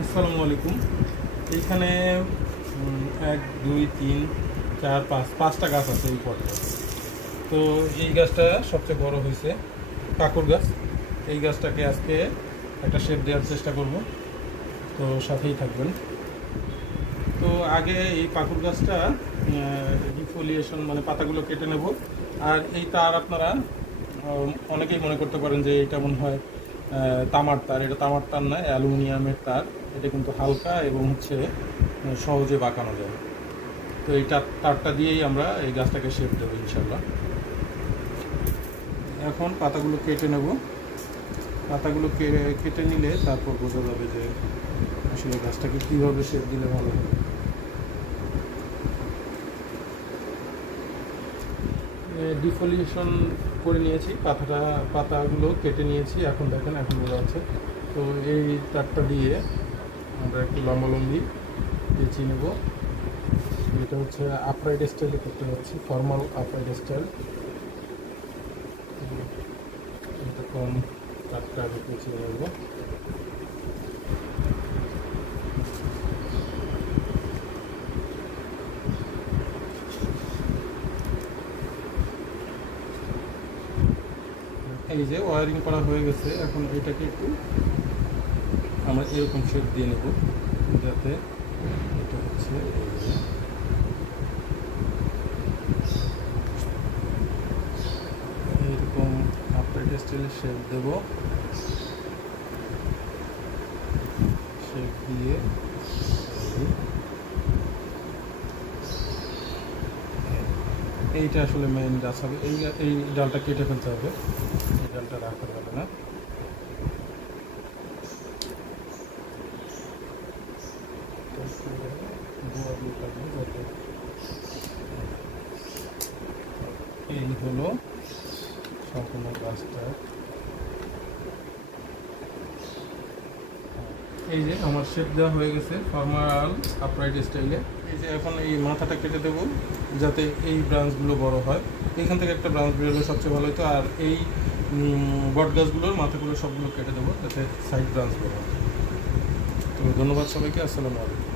আসসালামু আলাইকুম। এইখানে 1 2 3 4 5 5টা গাছ আছে এই পটে। তো এই গাছটা সবচেয়ে বড় হয়েছে, কাকুর গাছ। এই গাছটাকে আজকে একটা শেপ দেওয়ার চেষ্টা করব, তো সাথেই থাকবেন। তো আগে এই পাকুর গাছটা ডিফোলিয়েশন মানে পাতাগুলো কেটে নেব। আর এই তার আপনারা অনেকেই মনে করতে পারেন যে এটা মনে হয় তামার তার। এটা তামার তার না, অ্যালুমিনিয়ামের তার। এটা কিন্তু হালকা এবং সহজে বাঁকানো যায়। তো এই তারটা দিয়েই আমরা এই গাছটাকে শেপ দেবো ইনশাল্লাহ। এখন পাতাগুলো কেটে নেব। পাতাগুলো কেটে নিলে তারপর বোঝা যাবে যে আসলে গাছটাকে কীভাবে শেপ দিলে ভালো হবে। ডিফোলিয়েশন করে নিয়েছি, পাতাগুলো কেটে নিয়েছি। এখন দেখেন, এখন বোঝা যাচ্ছে। তো এই তারটা দিয়ে আমরা একটু লম্বালম্বি পেঁচিয়ে নেব। এটা হচ্ছে আপরাইট স্টাইলে করতে যাচ্ছি, ফর্মাল আপরাইট স্টাইল। এরকম তারটা আগে পেঁচিয়ে নেব। এই যে ওয়ারিং করা হয়ে গেছে, এখন এটাকে একটু আমরা এরকম শেপ দিয়ে নেব, যাতে এটা হচ্ছে এইরকম আপরাইট স্টাইলের শেপ দেব। শেপ দিয়ে এইটা আসলে মেইন গাছ হবে। এই ডালটা কেটে ফেলতে হবে, এই ডালটা রাখা যাবে না। এই হলো সম্পূর্ণ গাছটা। এই যে আমার শেপ দেওয়া হয়ে গেছে ফর্মাল আপরাইট স্টাইলে। এই যে এখন এই মাথাটা কেটে দেবো, যাতে এই ব্রাঞ্চগুলো বড় হয়। এখান থেকে একটা ব্রাঞ্চ বেরোলে সবচেয়ে ভালো হতো। আর এই বট গাছগুলোর মাথাগুলো সবগুলো কেটে দেবো, যাতে সাইড ব্রাঞ্চ বড় হয়। তো ধন্যবাদ সবাইকে। আসসালামু আলাইকুম।